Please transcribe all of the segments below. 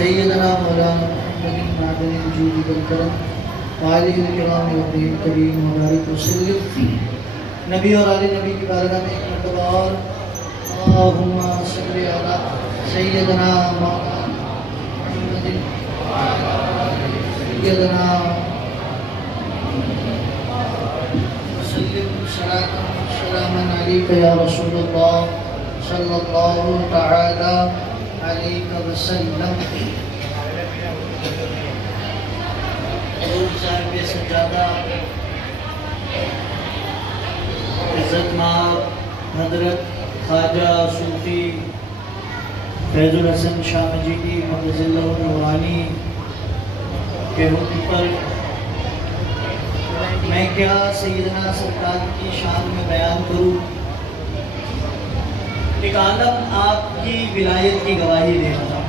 سیدنا مولانا محمد معدن الجود والکرم وعلیہ الکرام وعلیہ الکریم مبارک وسلم. نبی اور آل نبی کی بارگاہ میں ایک مرتبہ اور اللہم صلی علی سیدنا مولانا محمد سیدنا وسلم صلاة سلاما علیک یا رسول اللہ صلی اللہ تعالی علیہ وسلم. حضور صاحب سجادہ عزت مآب حضرت خواجہ صوفی فیض الحسن شاہ مجیدی مقدس اللہ نورانی کے حکم پر میں کیا سیدنا سرکار کی شان میں بیان کروں. ایک عالم آپ کی ولایت کی گواہی دے رہا.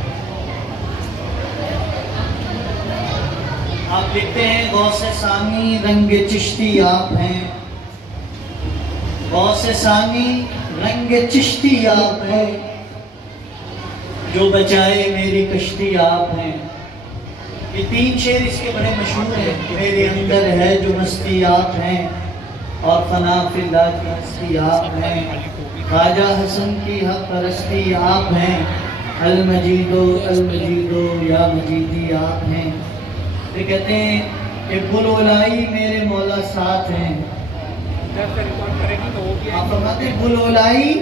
آپ لکھتے ہیں غوث ثانی رنگ چشتی آپ ہیں. غوث ثانی رنگ چشتی آپ ہیں. جو بچائے میری کشتی آپ ہیں. یہ تین شعر اس کے بڑے مشہور ہیں. میرے اندر ہے جو مستی آپ ہیں اور فنا فی اللہ کی ہستی آپ ہیں. خواجہ حسن کی حق پرستی آپ ہیں. المجیدو المجیدو یا مجیدی آپ ہیں. یہ کہتے ہیں کہ بلولائی میرے مولا ساتھ ہیں. آپ فرماتے ہیں بلولائی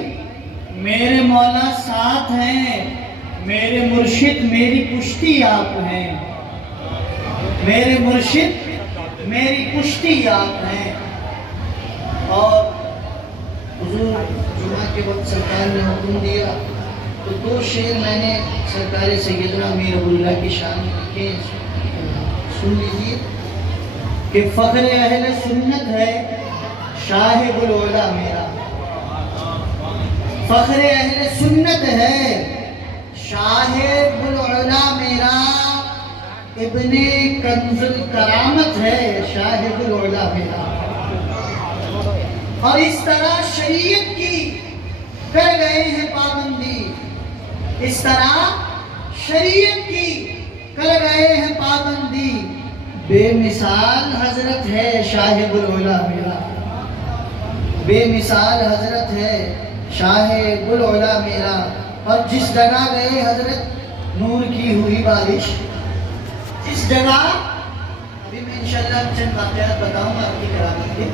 میرے مولا ساتھ ہیں. میرے مرشد میری پشتی آپ ہیں. میرے مرشد میری پشتی آپ ہیں. اور حضور جمعہ کے وقت سرکار نے حکم دیا تو دو شعر میں نے سرکار سیدنا امیر ابواللہ کی شان میں لکھے. سن لیجیے کہ فخر اہل سنت ہے شاہ العلا میرا. فخر اہل سنت ہے شاہ العلا میرا. ابن کنز الکرامت ہے شاہ العلا میرا. اور اس طرح شریعت کی کر گئے ہیں پابندی. اس طرح شریعت کی کر گئے ہیں پابندی. بے مثال حضرت ہے شاہ العلا میرا. بے مثال حضرت ہے شاہ العلا میرا. اور جس جگہ گئے حضرت نور کی ہوئی بارش. جس جگہ ابھی میں انشاءاللہ چند واقعات بتاؤں گا آپ کی کرامت کے.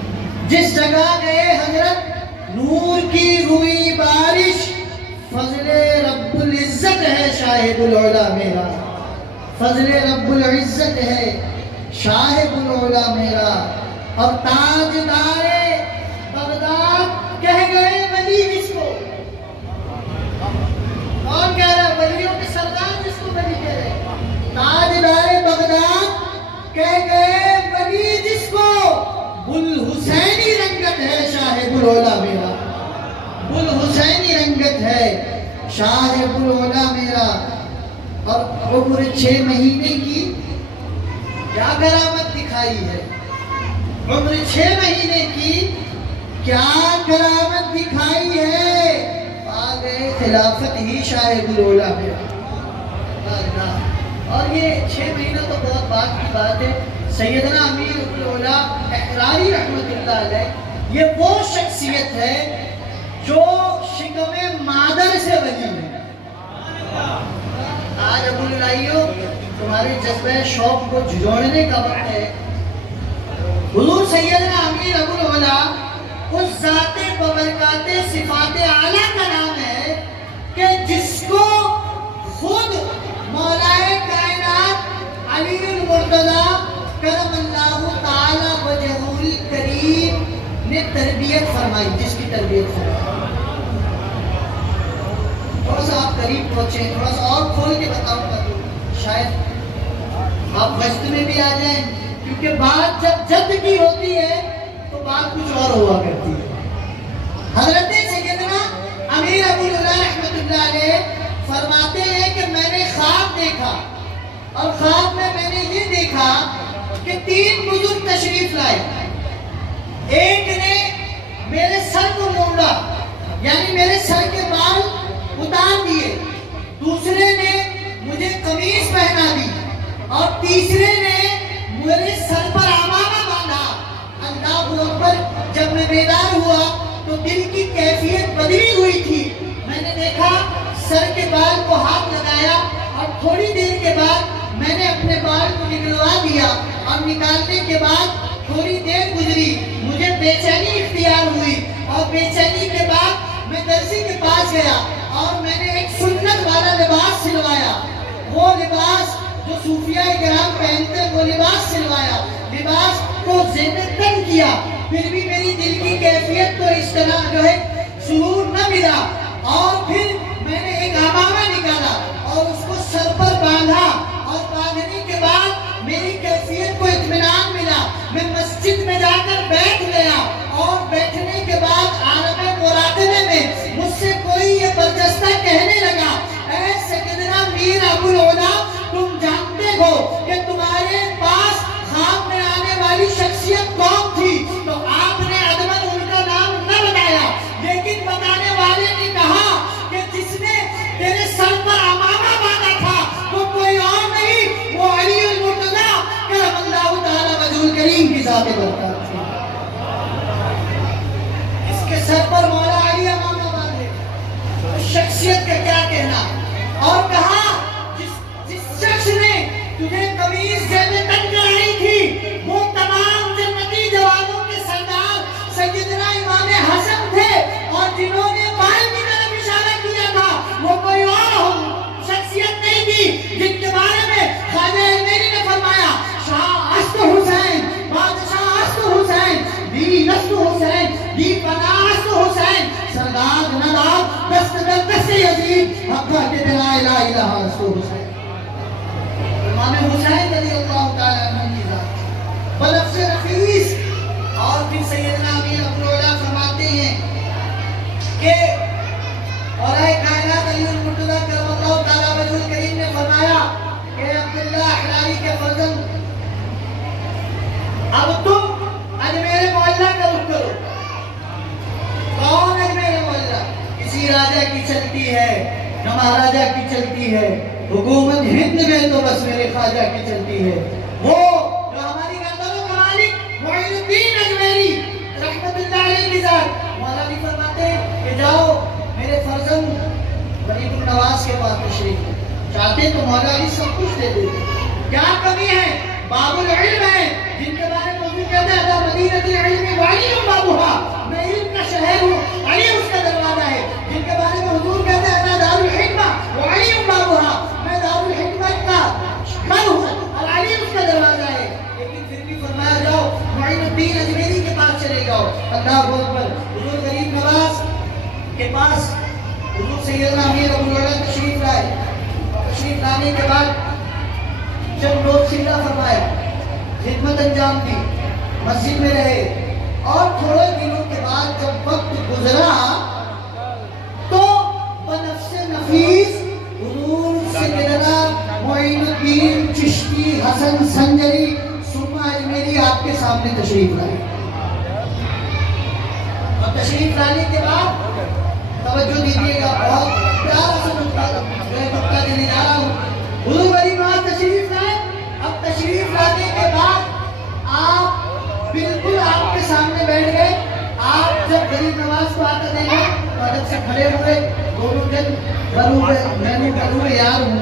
جس جگہ گئے حضرت نور کی ہوئی بارش. فضل رب العزت ہے شاہ العلا میرا. فضل رب العزت ہے شاہ العلا میرا. اور تاجدار بغداد کہہ گئے ولی جس کو. کون کہہ رہا ہے؟ ولیوں کے سردار جس کو ولی کہہ رہے. تاجدار بغداد کہہ گئے ولی جس کو. بل حسینی رنگت ہے شاہ العلا میرا. بل حسینی رنگت ہے شاہ العلا میرا. اور عمر 6 مہینے کی کیا کرامت دکھائی ہے. عمر 6 مہینے کی کیا کرامت دکھائی ہے. آ گئے خلافت ہی شاہ العلا میرا. اور یہ 6 مہینہ تو بہت بعد کی بات ہے. سیدنا امیر ابوالعلا احراری رحمت اللہ علیہ یہ وہ شخصیت ہے جو شکم مادر سے ولی ہے. آج ابوالعلائیوں تمہارے جذبہ شوق کو جھجوڑنے کا وقت ہے. حضور سیدنا امیر ابوالعلا اس ذات ببرکات صفات اعلیٰ کا نام ہے کہ جس کو خود مولا کائنات علی المرتضی کرم اللہ تعالی وجہہ الکریم نے تربیت فرمائی. جس کی تربیت فرمائی. تھوڑا سا آپ قریب پہنچیں. تھوڑا سا اور کھول کے بتاؤں گا تو شاید آپ وجد میں بھی آ جائیں. کیونکہ بات جب جد کی ہوتی ہے تو بات کچھ اور ہوا کرتی ہے. حضرت سیدنا امیر ابوالعلا رحمت اللہ علیہ فرماتے ہیں کہ میں نے خواب دیکھا. اور خواب میں نے یہ دیکھا کہ 3 بزرگ تشریف لائے. ایک نے میرے سر کو مونڈا یعنی میرے سر کے بال اتار دیے. دوسرے نے مجھے قمیص اور تیسرے نے میرے سر پر امامہ باندھا. اللہ اکبر. جب میں بیدار ہوا تو دل کی کیفیت بدلی ہوئی تھی. میں نے دیکھا سر کے بال کو ہاتھ لگایا اور تھوڑی دیر کے بعد میں نے اپنے بال کو نکلوا دیا اور نکالنے کے بعد تھوڑی دیر گزری مجھے بے چینی اختیار ہوئی اور بے چینی کے بعد میں درزی کے پاس گیا اور میں نے ایک سنت والا لباس سلوایا. وہ لباس جو صوفیاء کرام پہنتے وہ لباس سلوایا. لباس کو زینت تن کیا. پھر بھی میری دل کی کیفیت کو اس طرح جو ہے سرور نہ ملا. اور پھر میں نے ایک امامہ نکالا اور اس کو سر پر باندھا اور باندھنے کے بعد میری کیفیت کو اطمینان ملا. میں مسجد میں جا کر بیٹھ گیا اور بیٹھنے کے بعد عالم مراقبے میں مجھ سے کوئی یہ برجستہ کہنے لگا اے سیدنا میر ابو العلا تم جانتے ہو کہ تمہارے پاس خواب میں آنے والی شخصیت کون تھی؟ تو آپ نے ادباً ان کا نام نہ بتایا لیکن بتانے والے نے کہا کہ جس نے تیرے سر پر امامہ باندھا تھا وہ کوئی اور نہیں وہ علی المرتضی کرم اللہ تعالی وجہ الکریم کی ذات برکات تھی. اس کے سر پر مولا علی امامہ باندھے. اس شخصیت کا کیا کہنا. اور کہا جس شخص نے تجھے قمیض زیب تن کرائی تھی وہ تمام جنتی جوانوں کے سردار سیدنا امام حسن تھے اور جنہوں نے بال کی طرف اشارہ کیا تھا وہ کوئی اور شخصیت نہیں تھی جن کے بارے میں خواجہ میری نے فرمایا شاہ است حسین بادشاہ است حسین دی نست حسین دی پناہ است حسین سردار نداب دست در دست یزید حقہ کے لا الہ الہ است حسین. امام حسین رضی اللہ تعالیٰ عنہ کی ذات بلفظ نفیس. اور پھر سیدنا امیر ابو العلا فرماتے ہیں کہ اولائے کائنات علی المرتضی کرم اللہ تعالیٰ وجہ الکریم نے فرمایا کہ عبداللہ احراری کے فرزند اب تم اجمیر معلیٰ کا رخ کرو. کون اجمیر معلیٰ؟ کسی راجہ کی چلتی ہے نہ مہاراجہ کی چلتی ہے. حکومت ہند میں تو بس میرے خواجہ کی چلتی ہے. وہ جو ہماری گردنوں کا مالک معین الدین اجمیری رحمت اللہ علیہ کی ذات. مولا علی فرماتے ہیں کہ جاؤ میرے فرزند غریب النواز کے پاس تشریف. چاہتے تو مولا علی سب کچھ دے دیتے. کیا کمی ہے؟ باب العلم ہے جن کے بارے میں حضور کہتے ہیں مدینۃ العلم وعلی بابھا. میں علم کا شہر ہوں علی اس کا دروازہ ہے. جن کے بارے میں حضور کہتے ہیں دار الحکمہ وعلی بابھا. میں دار الحکمت کا گھر ہوں اور علی اس کا دروازہ ہے. لیکن پھر بھی فرمایا جاؤ معین الدین اجمیری کے پاس چلے جاؤ. اللہ اکبر. حضور غریب نواز کے پاس حضور سیدنا امیر ابو العلا تشریف لائے. تشریف لانے کے بعد جب روز سیدھا فرمایا خدمت انجام دی مسجد میں رہے اور تھوڑے دنوں کے بعد جب وقت گزرا تو بنفس نفیس حضور سیدنا معین الدین چشتی حسن سنجری سرما اجمیری آپ کے سامنے تشریف لائے. اور تشریف لانے کے بعد توجہ دیجیے گا بہت پیارا سا نقطہ دینے جا رہا ہوں. حضور غریب نواز تشریف لائے. اب تشریف لانے کے بعد آپ بالکل آپ کے سامنے بیٹھ گئے. آپ جب غریب نواز کو آتا دیکھا تو ادب سے کھڑے ہوئے. دونوں جن میں یار ہوں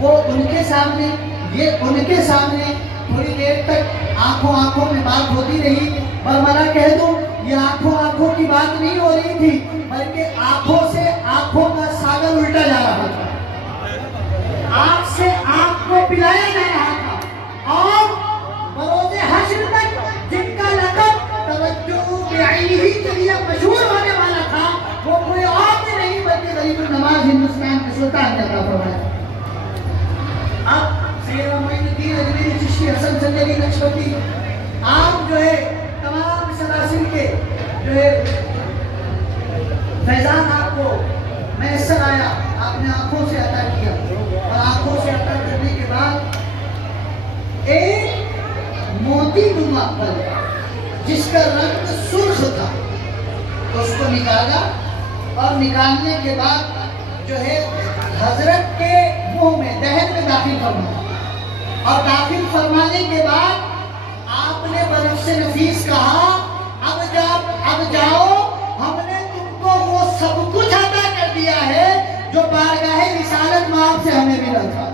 وہ ان کے سامنے یہ ان کے سامنے تھوڑی دیر تک آنکھوں میں بات ہوتی رہی. برملا کہہ دوں یہ آنکھوں کی بات نہیں ہو رہی تھی بلکہ آنکھوں سے آنکھوں کا ساگر الٹا جا رہا تھا. آنکھ سے آنکھ کو پلایا جا رہا تھا. اور بروز حشر تک جن کا لقب توجہ بعینہ کے لیے مشہور ہونے والا تھا وہ کوئی اور بھی نہیں بلکہ غریب النواز ہندوستان کے سلطان نے عطا فرمایا. اب سیدنا معین الدین اجمیری چشتی حسن سنجری نقشبندی آپ جو ہے تمام سلاسل کے جو ہے فیضان آپ کو میسر آیا. آپ نے آنکھوں سے عطا کیا اور آنکھوں سے عطا کرنے کے بعد ایک موتی نما پھل جس کا رنگ سرخ تھا اس کو نکالا اور نکالنے کے بعد جو ہے حضرت کے منہ میں دہن میں داخل فرمایا. اور داخل فرمانے کے بعد آپ نے بنفس نفیس کہا اب جاؤ، ہم نے تم کو وہ سب کچھ عطا کر دیا ہے جو بارگاہ رسالت میں آپ سے ہمیں ملا تھا،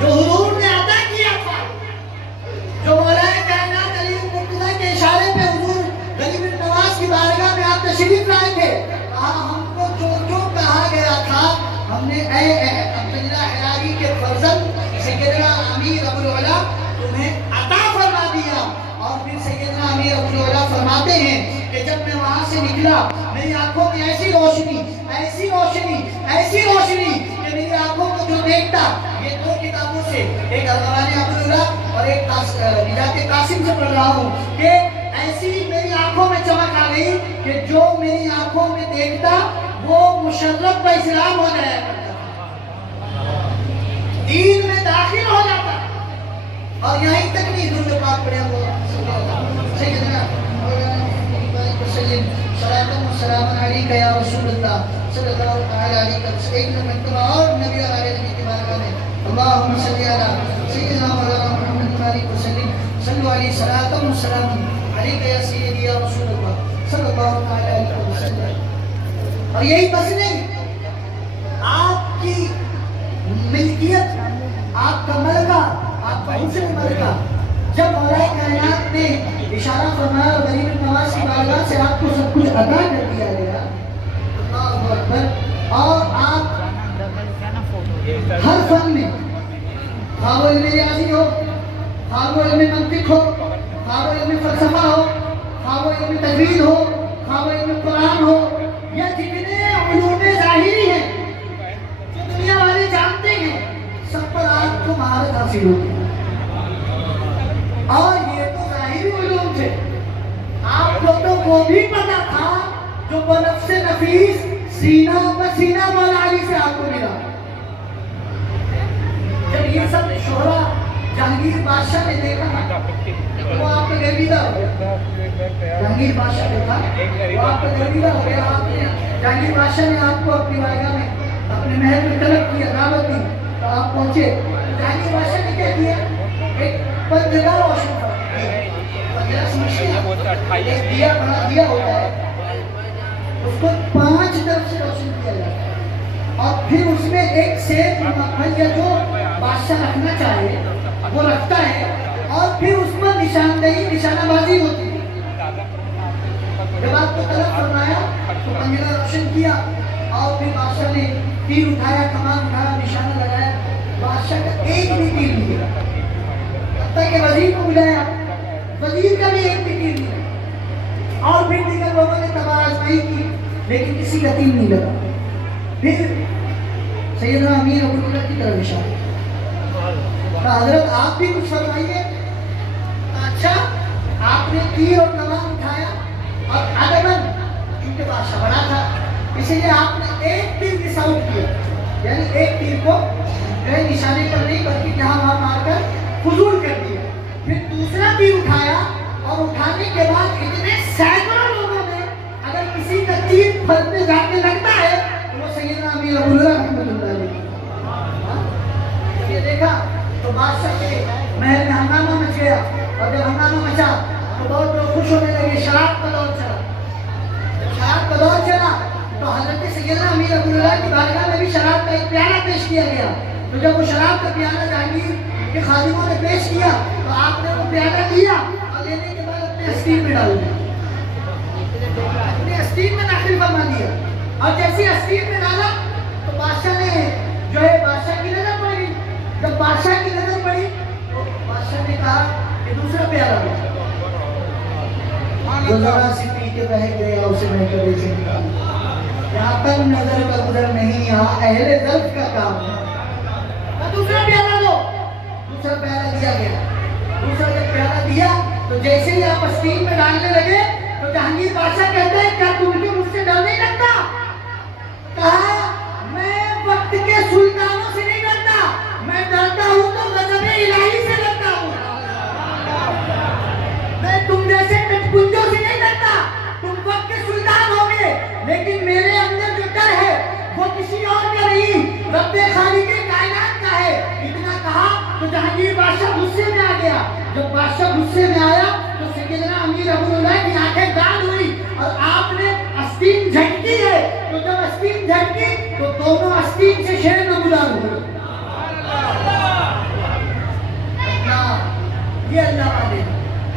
جو حضور نے عطا کیا تھا، جو مولا کائنات علی مرتضیٰ کے اشارے پہ حضور غریب نواز کی بارگاہ میں آپ تشریف لائے تھے۔ ہم کو جو جو کہا گیا تھا ہم نے اے عبداللہ حراری کے فرزند سیدنا امیر ابو العلا تمہیں عطا فرما دیا۔ اور پھر سیدنا امیر ابو العلا فرماتے ہیں کہ جب میں وہاں سے نکلا میری آنکھوں میں ایسی روشنی کہ میری آنکھوں کو جو دیکھتا، یہ دو کتابوں سے ایک ارغوان ابو العلا اور ایک نجات قاسم سے پڑھ رہا ہوں کہ ایسی میری آنکھوں میں چمک آ گئی کہ جو میری آنکھوں میں دیکھتا وہ مشرف بہ اسلام ہو جایا کرتا، دین میں داخل ہو جاتا۔ اور یہیں تک نہیں، درود پاک پڑھے وہ سیدنا سلام و سلام علیکہ یا رسول اللہ صلی اللہ تعالی علیہ وسلم۔ ایک مرتبہ اور نبی اور آل نبی کی بارگاہ میں اللہم صلی علی سیدنا مولانا محمد علیہ وسلم صلو علیہ سلام و سلام علیکہ یا سیدی یا رسول اللہ صلی اللہ تعالی علیہ وسلم۔ اور یہی بس نہیں، آپ کی ملکیت، آپ کا ملکہ، آپ کا حسن ملکہ، جب مولا کائنات نے اشارہ فرمایا اور غریب نواز کی بارگاہ سے آپ کو سب کچھ عطا کر دیا گیا، اللہ اکبر، اور آپ ہر فن میں، خواہ وہ علم ریاضی ہو، خواہ وہ علم منطق ہو، خواہ وہ علم فلسفہ ہو، خواہ وہ علم تجوید ہو، خواہ وہ علم قرآن ہو، یا جتنے علوم ظاہری ہیں جو دنیا والے جانتے ہیں، سب پر آپ کو مہارت حاصل ہوتی ہے۔ اور یہ تو ظاہری علوم تھے، آپ کو تو وہ بھی پتا تھا جو بنفس نفیس سینہ بسینہ مولا علی سے آپ کو ملا۔ جب یہ سب شہرا جہانگیر بادشاہ نے دیکھا وہ آپ پہ گرویدہ ہو گیا، جہانگیر بادشاہ نے کہا وہ آپ پہ گرویدہ ہو گیا۔ آپ نے جہانگیر بادشاہ نے آپ کو اپنی بارگاہ میں اپنے محل میں طلب کیا، دعوت دی، تو آپ پہنچے۔ جہانگیر بادشاہ نے کیا کیا؟ ایک پنجگاہ روشن کر دیا، پنجگاہ سمجھتے ہیں ایک دیا بنا دیا ہوتا ہے، اس کو 5 طرف سے روشن کیا جاتا ہے، اور پھر اس میں ایک سیب یا جو بادشاہ رکھنا چاہے وہ رکھتا ہے، اور پھر اس پر نشاندہی نشانہ بازی ہوتی ہے۔ جب آپ کو طلب فرمایا تو پنجگاہ روشن کیا، اور پھر بادشاہ نے تیر اٹھایا، کمان اٹھایا، نشانہ لگایا، بادشاہ کا ایک بھی تیر نہیں گرا، حتیٰ کہ وزیر کو بلایا، وزیر کا بھی ایک بھی تیر نہیں گرا، اور پھر دیگر لوگوں نے تباہ آزمائی کی لیکن کسی کا تیر نہیں لگا۔ پھر سیدنا امیر ابو العلا کی طرف اشارہ کہا حضرت آپ بھی کچھ فرمائیے۔ اچھا، آپ نے تیر اور کمان اٹھایا اور ادباً، کیونکہ بادشاہ بڑا تھا اسی لیے آپ نے ایک تیر مس آؤٹ کیا، یعنی ایک تیر کو نشانے پر نہیں بلکہ جہاں وہاں مار کر فضول کر دیا۔ پھر دوسرا تیر اٹھایا، اور اٹھانے کے بعد اتنے سینکڑوں لوگوں میں اگر کسی کا تیر پھل پہ جا کے لگتا ہے تو وہ سیدنا امیر ابو العلا رحمۃ اللہ علیہ۔ یہ دیکھا تو بادشاہ کے محل میں ہنگامہ مچ گیا، اور جب ہنگامہ مچا تو بہت لوگ خوش ہونے لگے، شراب کا دور چلا۔ جب شراب کا دور چلا تو حضرت سیدنا امیر ابو العلا کی بارگاہ میں بھی شراب کا ایک پیالہ پیش کیا گیا۔ تو جب وہ شراب کا پیالہ جہانگیر کے خادموں نے پیش کیا تو آپ نے وہ پیالہ لیا، اور لینے کے بعد اپنے اسٹیل میں ڈال دیا، اپنے اسٹیل میں داخل فرما دیا۔ اور جیسے اسٹیل میں ڈالا تو بادشاہ نے جو ہے بادشاہ کی نظر پڑ گئی۔ جب بادشاہ کی نظر پڑی تو بادشاہ نے کہا کہ دوسرا پیالہ دو، جو ذرا سی پی کے بہہ گیا اسے میں کبھی سے نکالا، یہاں پر نظر کا گزر نہیں، یہاں اہل ظرف کا کام ہے۔ دوسرا پیالہ دو، دوسرا پیالہ دیا گیا۔ دوسرا جب پیالہ دیا تو جیسے ہی آپ اسٹیل میں ڈالنے لگے تو جہانگیر بادشاہ کہتے ہیں کیا تمہیں مجھ سے ڈر نہیں لگتا؟ کہا میں وقت کے سلطانوں سے نہیں ڈرتا، میں ڈرتا ہوں تو غضب الہی سے ڈرتا ہوں۔ میں تم جیسے کٹپنجوں سے نہیں ڈرتا، تم وقت کے سلطان ہوگے، لیکن میرے اندر جو ڈر ہے وہ کسی اور کا نہیں، رب خالق کائنات کا ہے۔ تو جہانگیر بادشاہ غصے میں آ گیا. جب بادشاہ غصے میں آیا تو سیدنا امیر ابو العلا کی آنکھیں لال ہوئی اور آپ نے آستین جھٹکی ہے. تو جب آستین جھٹکی تو دونوں آستین سے شیر نمودار ہوئے. یہ اللہ والے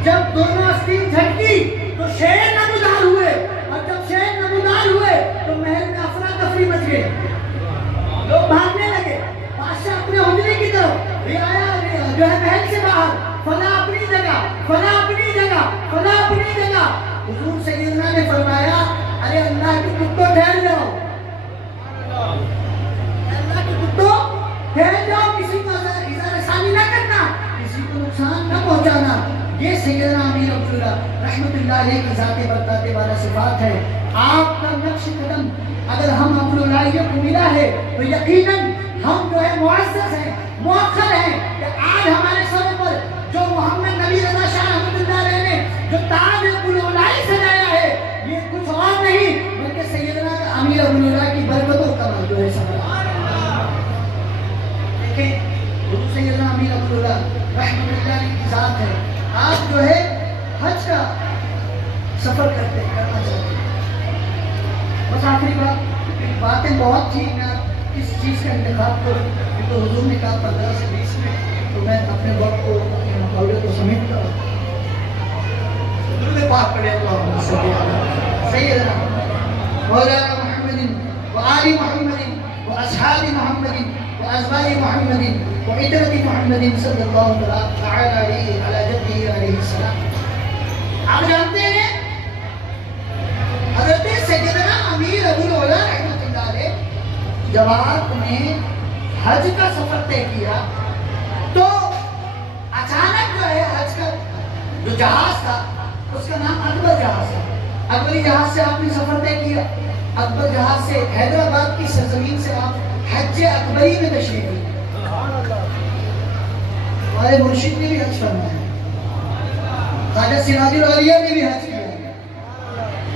جب دونوں آستین جھٹکی تو شیر نمودار ہوئے اور جب شیر نمودار ہوئے تو محل میں افراتفری مچ گئی. لوگ بھاگنے لگے. بادشاہ اپنے حجرے کی طرف رعایا جو ہے محل سے باہر فلاں اپنی جگہ فلاں اپنی جگہ فلاں اپنی جگہ. حضور سیدنا نے فرمایا ارے اللہ کے کتوں ٹھہر جاؤ. اللہ کے کتوں ٹھہر جاؤ. کسی کو اظہار ثانی نہ کرنا, کسی کو نقصان نہ پہنچانا. یہ سیدنا امیر ابو العلا رحمت اللہ علیہ کی ذات برکات والا صفات ہے. آپ کا نقش قدم اگر ہم ابو العلا کو ملا ہے تو یقیناً ہم جو ہے معزز ہیں, موخر ہیں کہ آج ہمارے سر پر جو محمد نبی رضا شاہ رحمت اللہ علیہ نے جو تاج ابو العلا سجایا ہے یہ کچھ اور نہیں بلکہ سیدنا امیر ابو العلا کی برکتوں کا جو ہے سبب. دیکھیں حضور سیدنا امیر ابو العلا رحمت اللہ علیہ کی ذات ہے. آپ جو ہے حج کا سفر کرنا چاہتے ہیں. بس آخری باتیں بہت تھی. میں اس چیز کا انتخاب کروں کیونکہ حضور نے کہا 15 سے 20 میں تو میں اپنے وقت کو اپنے مقابلے کو سمیٹتا ہوں. درود پاک پڑھے اللہم صلی علی سیدنا مولانا محمد وآل محمد وأصحاب محمد وأزواج محمد وعترة محمد صلی اللہ تعالی علی جدہ علیہ السلام. آپ جانتے ہیں حضرت سیدنا امیر ابو العلا رحمۃ اللہ علیہ جب آپ نے حج کا سفر طے کیا تو اچانک جو ہے حج کا جو جہاز تھا اس کا نام اکبر جہاز ہے. اکبری جہاز سے آپ نے سفر طے کیا. اکبر جہاز سے حیدرآباد کی سرزمین سے آپ حج اکبری میں تشریف لے. ہمارے مرشد نے بھی حج فرمایا, خواجہ سراج الاولیاء نے بھی حج کیا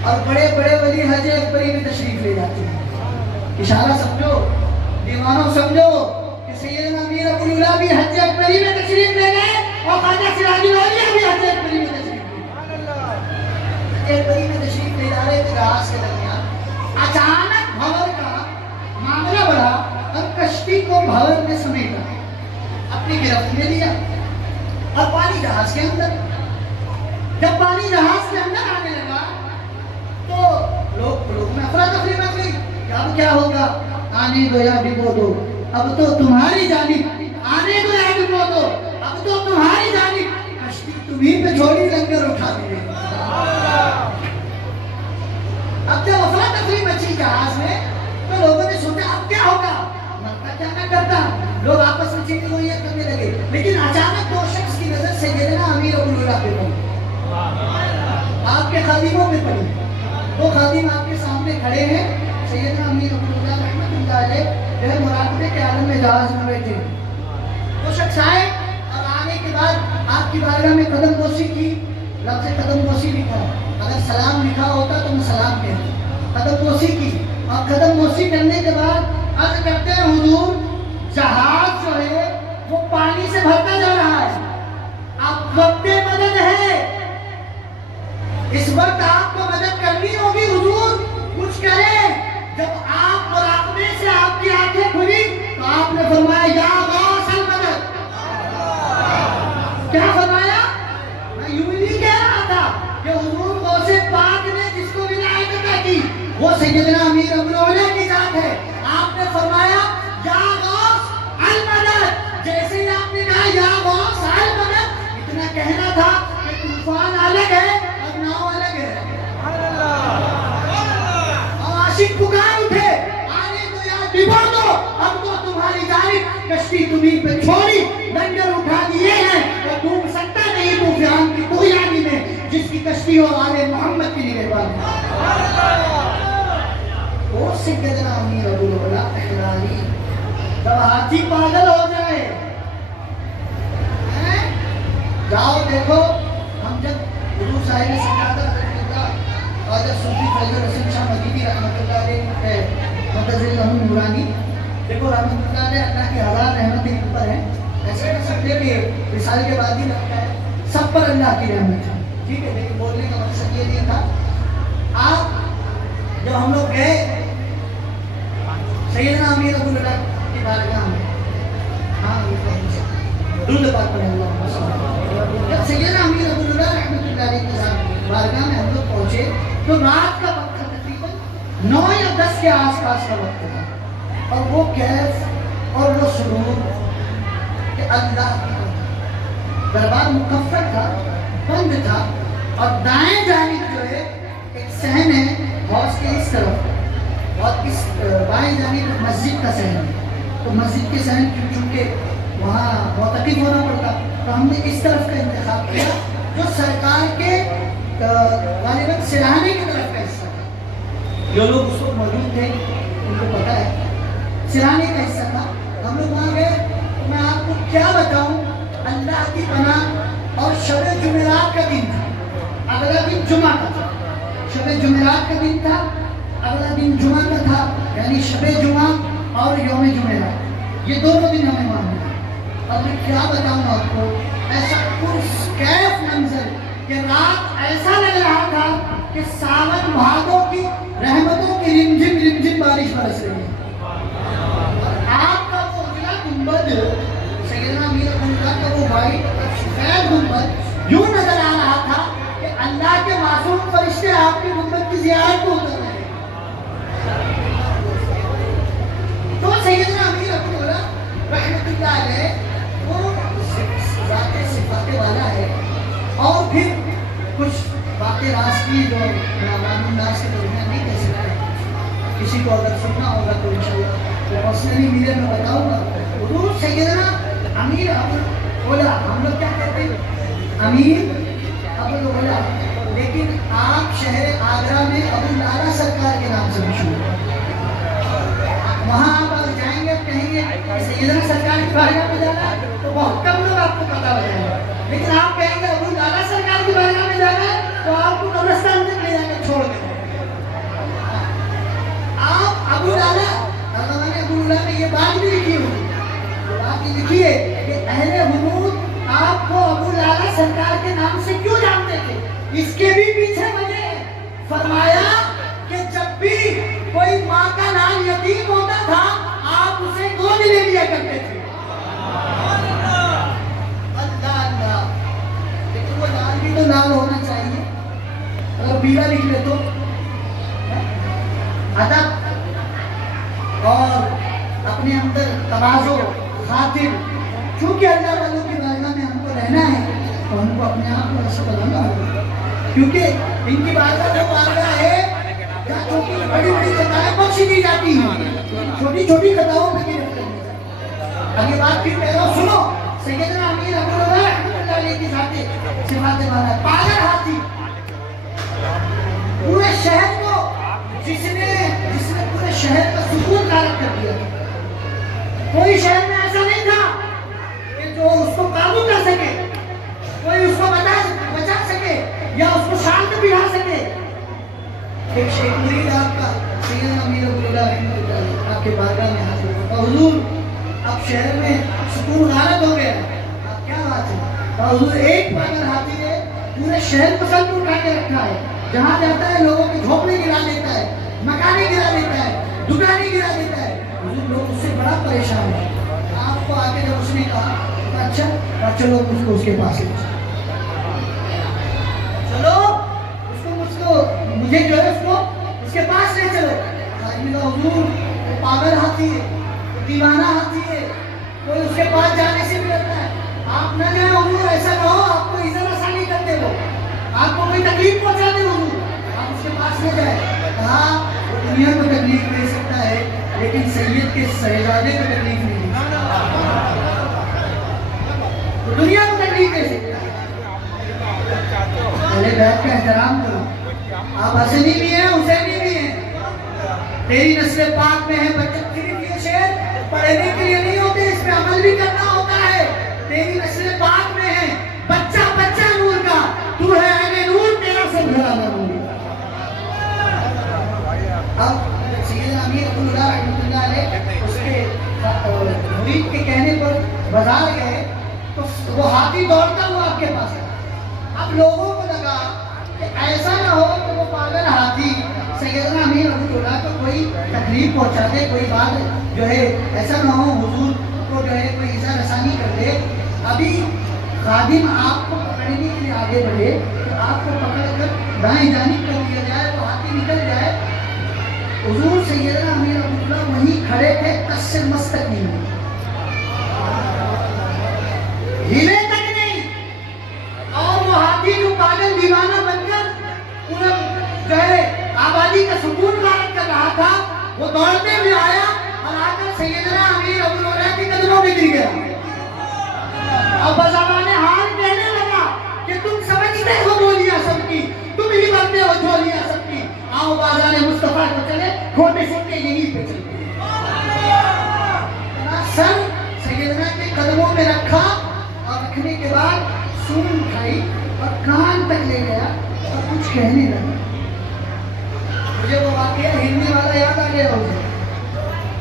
اور بڑے بڑے ولی حج اکبری میں تشریف لے جاتے ہیں. اشارہ سمجھو, دیوانوں سمجھو کہ سیدنا امیر ابو العلا بھی حج اکبری میں تشریف لے گئے اور خواجہ سراج الاولیاء بھی حج اکبری میں تشریف لے گئے. حج اکبری میں تشریف لے جا رہے تھے جہاز کے درمیان اچانک بھور کا معاملہ بڑھا اور کشتی کو بھور نے سمیٹا, اپنی گرفت میں لیا اور پانی جہاز کے اندر. جب پانی جہاز کے اندر آنے لگا تو لوگ میں افراتفری مچ گئی کہ اب کیا ہوگا. آنے دو یا ڈبو دو, اب تو تمہاری جانب. آنے دو یا ڈبو دو, اب تو تمہاری جانب. کشتی تمہیں پہ چھوڑی لنگر اٹھا دی. اب جب افراتفری مچی جہاز میں تو لوگوں نے سوچا اب کیا ہوگا, مرتا کیا نہ کرتا. لوگ آپس میں چیزیں ہوئی کرنے لگے. لیکن اچانک دو شخص کی نظر سیدنا امیر ابو العلا پہ پڑی, آپ کے خادموں پہ پڑی. وہ خادم آپ کے سامنے کھڑے ہیں. سیدنا امیر ابو العلا رحمۃ اللہ علیہ جو ہے مراقبے کے عالم میں جہاز میں بیٹھے. وہ شخص آئے اور آنے کے بعد آپ کی بارگاہ میں قدم بوسی کی. لفظ قدم بوسی لکھا, اگر سلام لکھا ہوتا تو میں سلام کہتا. قدم بوسی کی اور قدم بوسی کرنے کے بعد عرض کرتے ہیں حضور جہاز جو ہے وہ پانی سے بھرتا جا رہا ہے, اب وقت مدد ہے, اس وقت آپ کو مدد کرنی ہوگی. حضور کچھ کریں. جب آپ مراقبے سے آپ کی آنکھیں کھلی تو آپ نے فرمایا یا غوث المدد. کیا فرمایا؟ میں یوں نہیں کہہ رہا تھا کہ حضور غوث پاک نے جس کو ولایت عطا کی وہ سیدنا امیر ابو العلا کی ذات ہے. آپ نے فرمایا یا غوث المدد. جیسے ہی آپ نے کہا یا غوث المدد, اتنا کہنا تھا کہ طوفان الگ ہے اور ناؤ الگ ہے. اور عاشق پکار اٹھے, آنے دو یا ڈبو دو, اب تو تمہاری جانب. کشتی تمہیں پہ چھوڑی, لنگر اٹھا دیے ہیں اور ڈوب سکتا نہیں طوفان کی طغیانی میں جس کی کشتی اور آل محمد کی نگہبان ہے. وہ سیدنا امیر ابو العلا احراری. جب ہاتھی پاگل ہو جائے جاؤ دیکھو, ہم جب حضور صاحب سجادہ رحمۃ اللہ اور جب صوفی فیض رسول شاہ مدینی رحمۃ اللہ علیہ متضل نورانی, دیکھو رحمۃ اللہ علیہ اللہ کی ہزار رحمتیں اوپر ہیں. ایسے نہ سمجھے کہ وصال کے بعد ہی لگتا ہے، سب پر اللہ کی رحمت ہے، ٹھیک ہے. لیکن بولنے کا مقصد یہ نہیں تھا. آپ جب ہم لوگ گئے سیدنا امیر ابو العلا کی بارگاہ میں، ہاں درود پاک پڑھیں اللہم صلی اللہ علیہ وسلم. جب سیدنا امیر ابو العلا رحمۃ اللہ علیہ کے ساتھ بارگاہ میں ہم لوگ پہنچے تو رات کا وقت تھا، تقریباً 9 یا 10 کے آس پاس کا وقت تھا. اور وہ کیف اور وہ سرور کہ اللہ کی دربار مکفر تھا، بند تھا، اور دائیں جانب جو ہے ایک صحن ہے حوض کے اس طرف، اور اس بائیں جانب مسجد کا صحن ہے. تو مسجد کے صحن چونکہ وہاں معتکف ہونا پڑتا تو ہم نے اس طرف کا انتخاب کیا جو سرکار کے غالباً سرہانے کی طرف کا حصہ تھا. جو لوگ اس وقت موجود تھے ان کو پتہ ہے سرہانے کا حصہ تھا. ہم لوگ وہاں گئے. میں آپ کو کیا بتاؤں، اللہ کی پناہ، اور شب جمعرات کا دن تھا. اگلا دن جمعہ کا تھا، شب جمعرات کا دن تھا، اگلا دن جمعہ کا تھا، یعنی شب جمعہ اور یوم جمعرات، یہ دونوں دن ہمیں وہاں ملے. اور میں کیا بتاؤں آپ کو، ایسا پرکیف منظر کہ رات ایسا لگ رہا تھا کہ ساون بھادوں کی رحمتوں کی رمجم رمجم بارش برس رہی ہے. آپ کا وہ اجلا گنبد، سیدنا امیر ابو العلا کا وہ وائٹ سفید گنبد یوں نظر آ رہا تھا کہ اللہ کے معصوم فرشتے آپ کے گنبد کی زیارت کو اتر رہے ہیں. تو سیدنا امیر ابو العلا رحمۃ اللہ علیہ وہ ذات صفات والا ہے. اور پھر کچھ باتیں راز کی جو عوام الناس کے درمیان نہیں کہہ سکتے. کسی کو اگر سننا ہوگا تو انشاءاللہ پرسنلی ملے میں بتاؤں گا. حضور سیدنا امیر ابو العلا، ہم لوگ کیا کہتے ہیں امیر ابو العلا، لیکن آپ شہر آگرہ میں ابو العلا سرکار کے نام سے مشہور ہیں. وہاں آپ اگر جائیں گے کہیں گے سیدنا سرکار کی بارگاہ میں جانا ہے تو بہت کم لوگ آپ کو پتہ بتائیں گے. لیکن آپ کہیں گے ابو العلا سرکار کی بارگاہ میں جانا ہے تو آپ کو قبرستان تک لے جا کے چھوڑ دیں. آپ ابو العلا، علامہ نے ابو العلا نے یہ بات بھی لکھی ہوئی، یہ بات بھی لکھی ہے کہ اہل حدود آپ کو ابو العلا سرکار کے نام سے کیوں جانتے تھے. اس کے بھی پیچھے وجہ ہے. فرمایا کہ جب بھی کوئی ماں کا لال یتیم ہوتا تھا آپ اسے گود لے لیا کرتے تھے. اللہ اللہ. لیکن وہ لال بھی تو لال ہونا چاہیے. اگر بیڑا لکھ لے تو ادب اور اپنے اندر تواضع، خاطر، چونکہ اللہ والوں کی بارگاہ میں ہم کو رہنا ہے تو ہم کو اپنے آپ کو ایسا بنانا ہوگا. کیونکہ ان کی بارگاہ وہ بارگاہ ہے جہاں چھوٹی بڑی بڑی خطائیں بخش دی جاتی ہیں، چھوٹی چھوٹی خطاؤں پہ گرفت کرنی چاہیے. اب یہ بات پھر پہلے سنو. سیدنا امیر ابو العلا رحمۃ اللہ علیہ کی ذات صفات والا پاگل ہاتھی، پورے شہر کو جس نے پورے شہر کا سکون غائب کر دیا. کوئی شہر میں ایسا نہیں تھا کہ جو اس کو قابو کر سکے، کوئی اس کو بچا سکے یا اس کو شانت بٹھا سکے. ایک شیخ مرید آپ کا سیدنا امیر ابو العلا رحمۃ اللہ علیہ آپ کے بارگاہ میں حاضر ہوا. حضور اب شہر میں سکون غالب ہو گیا، آپ کیا بات ہے. حضور ایک پاگل ہاتھی نے پورے شہر کو سر اٹھا کے رکھا ہے. جہاں جاتا ہے لوگوں کے جھونپڑے گرا دیتا ہے، مکانے گرا دیتا ہے، دکانیں گرا دیتا ہے. حضور لوگ اس سے بڑا پریشان ہے. آپ کو آگے جب اس نے کہا اچھا چلو اس کے پاس لے چلو، اس کو مجھے جو ہے اس کے پاس لے چلو. حضور وہ پاگل ہاتھی ہے، دیوانہ ہاتھی ہے، کوئی اس کے پاس جانے سے بھی ڈرتا ہے. آپ نہ جائیں حضور، ایسا نہ ہو آپ کو ایزا آسانی کر دے، وہ آپ کو کوئی تکلیف پہنچا دے. حضور آپ اس کے پاس نہ جائیں. کہا وہ دنیا کو تکلیف دے سکتا ہے لیکن سید کے شہزادے کو تکلیف نہیں دے سکتا. وہ دنیا کو تکلیف دے سکتا ہے. پہلے بیت کا احترام کرو. آپ حسنی بھی ہیں، حسینی بھی ہیں. تیری نسل پاک میں ہے بچہ. صرف یہ شعر پڑھنے کے لیے نہیں ہوتے، اس پہ عمل بھی کرنا ہوتا ہے. تیری نسل پاک میں ہے بچہ بچہ نور کا، تو ہے اہل نور، تیرا سب گھرانہ نور. اب سیدنا امیر ابو العلا رحمۃ اللہ علیہ اس کے مرید کے کہنے پر بازار گئے تو وہ ہاتھی دوڑتا ہوا آپ کے پاس آیا۔ اب لوگوں کو لگا کہ ایسا نہ ہو کہ وہ پاگل ہاتھی سیدنا امیر ابو اللہ کو کوئی تکلیف پہنچا دے، کوئی بات جو ہے ایسا نہ ہو حضور کو جو ہے کوئی ایزا رسانی کر دے۔ ابھی خادم آپ کو پکڑنے کے لیے آگے بڑھے کہ آپ کو پکڑ کر دائیں جانب کر دیا جائے، وہ ہاتھی نکل جائے۔ حضور سیدنا امیر ابو اللہ وہیں کھڑے تھے، کس سے مس تک نہیں ہوئے، ہلے تک نہیں۔ اور وہ ہاتھی جو پاگل دیوانہ بن کر پورا جو ہے آبادی کا سکون غارت کر رہا تھا، وہ دوڑتے ہوئے آیا اور آ کر سیدنا امیر ابو اللہ کے قدموں میں گر گیا۔ اب بزبان حال کہنے لگا کہ تم سمجھتے ہو بولیاں سب کی، تم ہی بنتے ہو جھولیاں سب کی، آؤ بازار مصطفیٰ کو چلے، کھوٹے چھوٹے یہیں پہ چلتے ہیں۔ سر سیدنا کے قدموں میں رکھا اور رکھنے کے بعد سون اٹھائی اور کان تک لے گیا اور کچھ کہنے لگا۔ مجھے وہ واقعہ ہرنی والا یاد آ گیا مجھے۔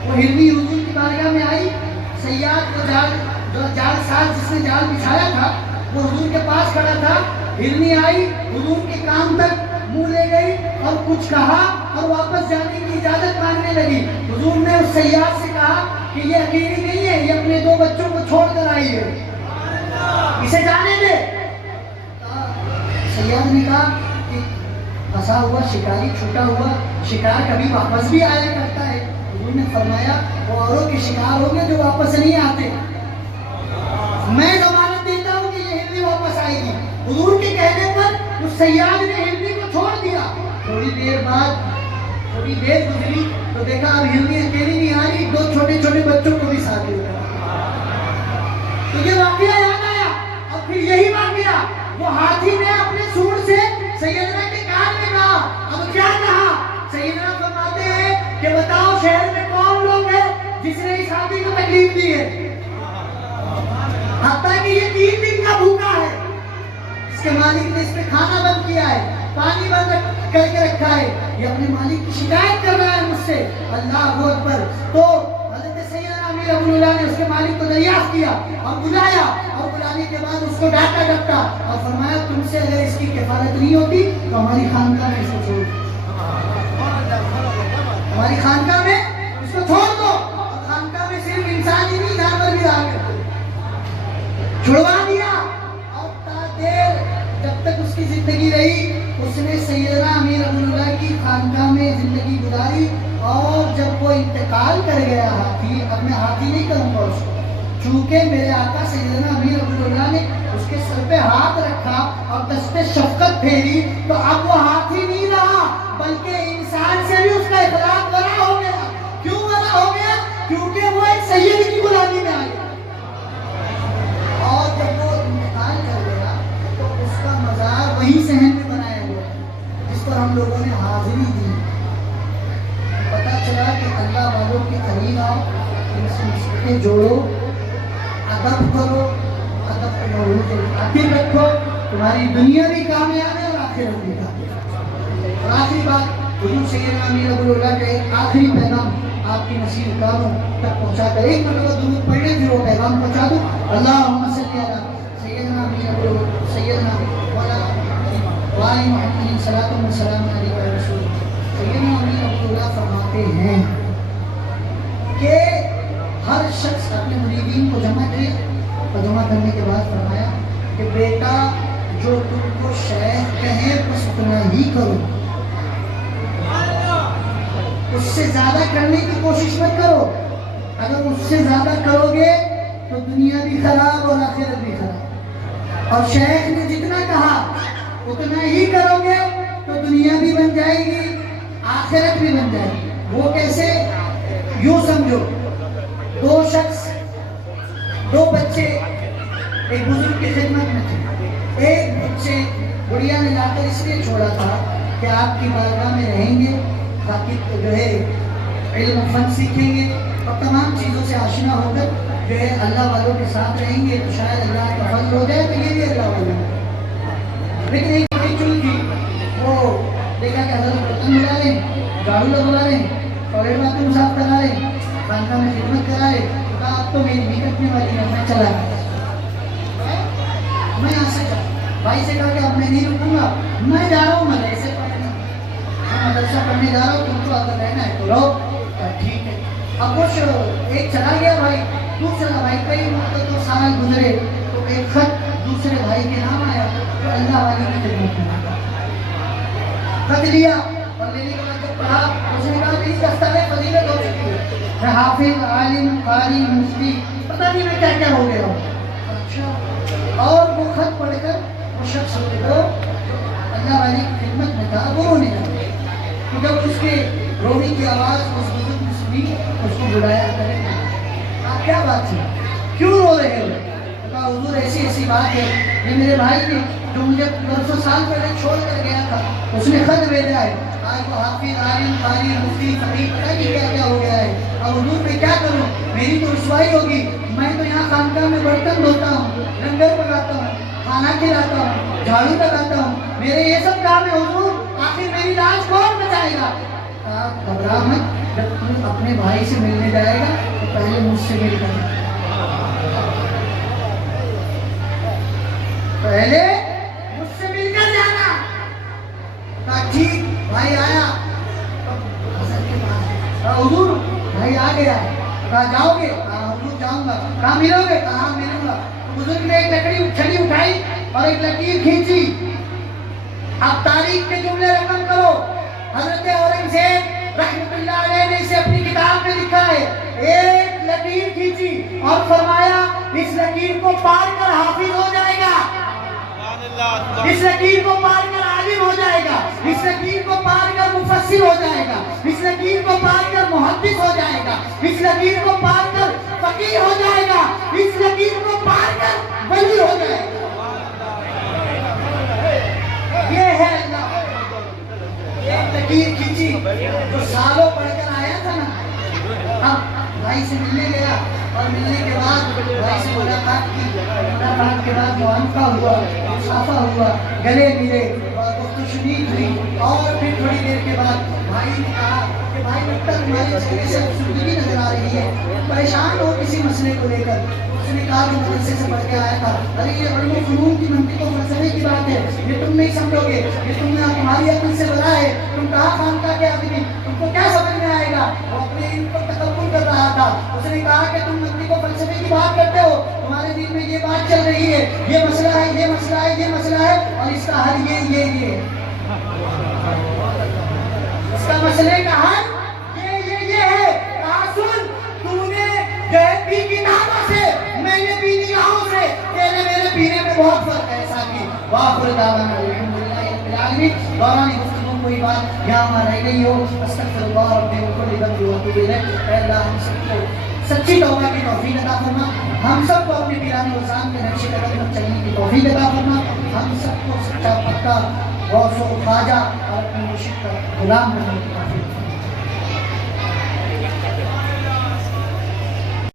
وہ ہرنی حضور کی بارگاہ میں آئی، سیاد کو جال ساز جس نے جال بچھایا تھا وہ حضور کے پاس کھڑا تھا۔ ہرنی آئی، حضور کے کان تک منہ لے گئی اور کچھ کہا اور واپس جانے کی اجازت مانگنے لگی۔ حضور نے اس سیاد سے کہا کہ یہ اکیلی نہیں ہے، یہ اپنے 2 بچوں کو چھوڑ کر آئی ہے، اسے جانے دے۔ سیاد نے کہا کہ پھنسا ہوا شکاری، چھوٹا ہوا شکار کبھی واپس بھی آیا کرتا ہے۔ حضور نے فرمایا وہ اوروں کے شکار ہوں گے جو واپس نہیں آتے، میں ضمانت دیتا ہوں کہ یہ ہرنی واپس آئے گی۔ حضور کے کہنے پر اس سیاد نے ہرنی کو چھوڑ دیا۔ تھوڑی دیر گزری تو دیکھا اب ہرنی اکیلی نہیں آ رہی، 2 چھوٹے چھوٹے بچوں کو بھی ساتھ لے گیا۔ تو یہ واقعہ یاد آیا۔ اور پھر یہی واقعہ وہ ہاتھی نے اپنے سونڈ سے سیدنا کے کان میں کہا۔ اب کیا کہا؟ سیدنا فرماتے ہیں کہ بتاؤ شہر میں کون لوگ ہیں جس نے اس ہاتھی کو تکلیف دی ہے؟ حتیٰ کہ یہ 3 دن کا بھوکا ہے، اس کے مالک نے اس پہ کھانا بند کیا ہے، پانی بند کر کے رکھا ہے، یہ اپنے مالک کی شکایت کر رہا ہے مجھ سے۔ اللہ اکبر۔ تو حضرت سیدنا امیر ابو اللہ نے اس کے مالک کو دریافت کیا اور بلایا، اور بلانے کے بعد اس کو ڈانٹا ڈپٹا اور فرمایا تم سے اگر اس کی کفالت نہیں ہوتی تو ہماری خانقاہ میں اس کو چھوڑ دو، ہماری خانقاہ میں اس کو چھوڑ دو۔ اور خانقاہ میں صرف انسان ہی نہیں، جانور بھی رہا کرتے، چھڑوا دیا۔ اور تا دیر جب تک اس کی زندگی رہی اس نے سیدنا امیر ابو اللہ کی خانقاہ میں زندگی گزاری۔ اور جب وہ انتقال کر گیا ہاتھی، اب میں ہاتھی نہیں کہوں گا اس کو، چونکہ میرے آقا سیدنا امیر ابو اللہ نے اس کے سر پہ ہاتھ رکھا اور دست شفقت پھیری، تو اب وہ ہاتھی نہیں رہا بلکہ انسان سے بھی اس کا اخلاق بڑا ہو گیا۔ کیوں بڑا ہو گیا؟ کیونکہ وہ ایک سید کی غلامی میں آ گیا۔ اور جب وہ انتقال کر گیا تو اس کا مزار وہی صحن میں بنایا ہوا جس پر ہم لوگوں نے حاضری دی۔ پتا چلا کہ اللہ والوں کے قریب آؤ، ان سے نسبتیں جوڑو، ادب کرو، ادب کو عاقل رکھو، تمہاری دنیا بھی کامیاب ہے اور آخرت بھی کامیاب ہے۔ اور آخری بات حضور سیدنا امیر ابو اللہ کا ایک آخری پیغام آپ کی نصیب کاروں تک پہنچا کر ایک مرتبہ درود پڑھ لیں، پھر وہ پیغام پہنچا دوں۔ اللہم صلی علی سیدنا امیر ابو سیدنا وعلی محمد صلاۃ و سلام علیہ رسول۔ سیدنا امیر ابو اللہ فرماتے ہیں کہ ہر شخص اپنے مریدین کو جمع کیے اور جمع کرنے کے بعد فرمایا کہ بیٹا جو تم کو شیخ کہیں بس اتنا ہی کرو، اس سے زیادہ کرنے کی کوشش مت کرو۔ اگر اس سے زیادہ کرو گے تو دنیا بھی خراب اور آخرت بھی خراب۔ اور شیخ نے جتنا کہا اتنا ہی کرو گے تو دنیا بھی بن جائے گی، آخرت بھی بن جائے گی۔ وہ کیسے؟ یوں سمجھو، 2 شخص، 2 بچے ایک بزرگ کی خدمت میں تھے۔ ایک بچے بڑھیا نے لا کر اس لیے چھوڑا تھا کہ آپ کی بارگاہ میں رہیں گے تاکہ جو ہے علم و فن سیکھیں گے اور تمام چیزوں سے آشنا ہو کر جو ہے اللہ والوں کے ساتھ رہیں گے تو شاید اللہ کا فضل ہو جائے، تو یہ بھی اللہ والوں ہے۔ لیکن ایک چل تھی، وہ دیکھا کہ حضرت برتن بلا لیں، جھاڑو لگوا لیں، ٹوائلٹ باتھ روم صاف کرا لیں، خانقاہ میں خدمت کرائے، تو کہا اب تو میری رکنے والی ہے، میں چلا گیا، میں یہاں سے چلا۔ بھائی سے کہا کہ اب میں نہیں رکوں گا، میں جا رہا ہوں مدرسے پڑھنے، میں مدرسہ پڑھنے جا رہا ہوں، تم کو اگر رہنا ہے تو رہو۔ ٹھیک ہے۔ اب کچھ ایک چلا گیا بھائی، دوسرا بھائی کئی مدت و سال گزرے تو ایک خط دوسرے بھائی کے نام آیا جو اللہ والے کی خدمت میں آتا۔ خط لیا اور لینے کے بعد جب پڑھا اس نے کہا کہ اس دستاویز فضیلت ہو چکی ہے، میں حافظ، عالم، قاری، مفتی، پتہ نہیں میں کیا کیا ہو گیا ہوں۔ اچھا، اور وہ خط پڑھ کر وہ شخص کو اللہ والی کی خدمت میں تھا، وہ رونے لگا۔ تو جب اس کے رونے کی آواز اس بزرگ نے سنی، اس کو بلایا، آپ کیا بات ہے، کیوں رو رہے ہو؟ کہا حضور ایسی ایسی بات ہے، یہ میرے بھائی نے جو مجھے برسوں سال پہلے چھوڑ کر گیا تھا اس نے خط بھیجا ہے، آج وہ حافظ، عالم، قاری، مفتی، فقیہ، پتہ نہیں کیا کیا ہو گیا ہے، اب حضور میں کیا کروں، میری تو رسوائی ہوگی، میں تو یہاں خانقاہ میں برتن دھوتا ہوں، لنگر پکاتا ہوں، کھانا کھلاتا ہوں، جھاڑو لگاتا ہوں، میرے یہ سب کام ہے حضور، آخر میری لاش کون بچائے گا؟ کہا گھبرا مت، جب تم اپنے بھائی سے ملنے جائے گا تو پہلے مجھ سے مل کر پہلے مجھ سے مل کر جانا۔ کہا ٹھیک، بھائی آیا حضرت کے پاس، کہا حضور بھائی آ گیا ہے، کہا جاؤ گے؟ کہا حضور جاؤں گا۔ کہا ملو گے؟ کہا ملوں گا۔ بزرگ نے ایک لکڑی چھڑی اٹھائی اور ایک لکیر کھینچی، اب تاریخ کے جملے رقم کرو، حضرت اورنگزیب رحمت اللہ علیہ نے اسے اپنی کتاب میں لکھا ہے، ایک لکیر کھینچی اور فرمایا اس لکیر کو پار کر حافظ ہو جائے گا، اس لکیر کو پار کر عالم ہو جائے گا، اس لکیر کو پار کر مفسر ہو جائے گا، اس لکیر کو پار کر محدث ہو جائے گا، اس لکیر کو پار کر فقیہ ہو جائے گا، اس لکیر کو پار کر ولی ہو جائے گا۔ یہ ہے اللہ، ایک لکیر کھینچی جو سالوں پڑھ کر آیا تھا نا، اب بھائی سے ملنے گیا اور ملنے کے بعد بھائی سے ملاقات کی، ملاقات کے بعد معانقہ ہوا، مصافحہ ہوا، گلے ملے اور گفت و شنید ہوئی، اور پھر تھوڑی دیر کے بعد بھائی نے کہا کہ بھائی اب تک تمہارے چہرے سے افسردگی نظر آ رہی ہے، پریشان ہو کسی مسئلے کو لے کر؟ اس نے کہا کہ مدرسے سے پڑھ کے آیا تھا، ارے یہ علم و فنون کی منطق و فلسفے کی بات ہے، یہ تم نہیں سمجھو گے، یہ تمہاری عقل سے بڑا ہے، تم کہاں خانقاہ کے آدمی، تم کو کیا سمجھ میں آئے گا؟ وہ اپنے علم پر تکبر کر رہا تھا۔ اس نے کہا کہ تم منطق و فلسفے کی بات کرتے ہو، تمہارے دل میں یہ بات چل رہی ہے، یہ مسئلہ ہے، یہ مسئلہ ہے، یہ مسئلہ ہے، اور اس کا حل یہ اس کا مسئلے کا حل یہ ہے۔ کہا سن، تو نے غیب کی کتابوں سے، میں نے بھی نگاہوں سے، تیرے میرے پینے میں بہت فرق ہے۔ ساتھی وآخر دعوانا الحمدللہ رب العالمین۔ دوران گفتگو کوئی بات یہاں وہاں رہ گئی ہو، استغفر اللہ ربی وکل ذنب واتوب الیہ۔ اے اللہ ہم سب کو سچی توبہ کی توفیق عطا فرما، ہم سب کو اپنے پیران وزان کے نقش قدم پر چلنے کی توفیق عطا فرما، ہم سب کو سچا پکا غوث و خواجہ اور اپنے مرشد کا غلام بننے کی توفیق عطا فرما۔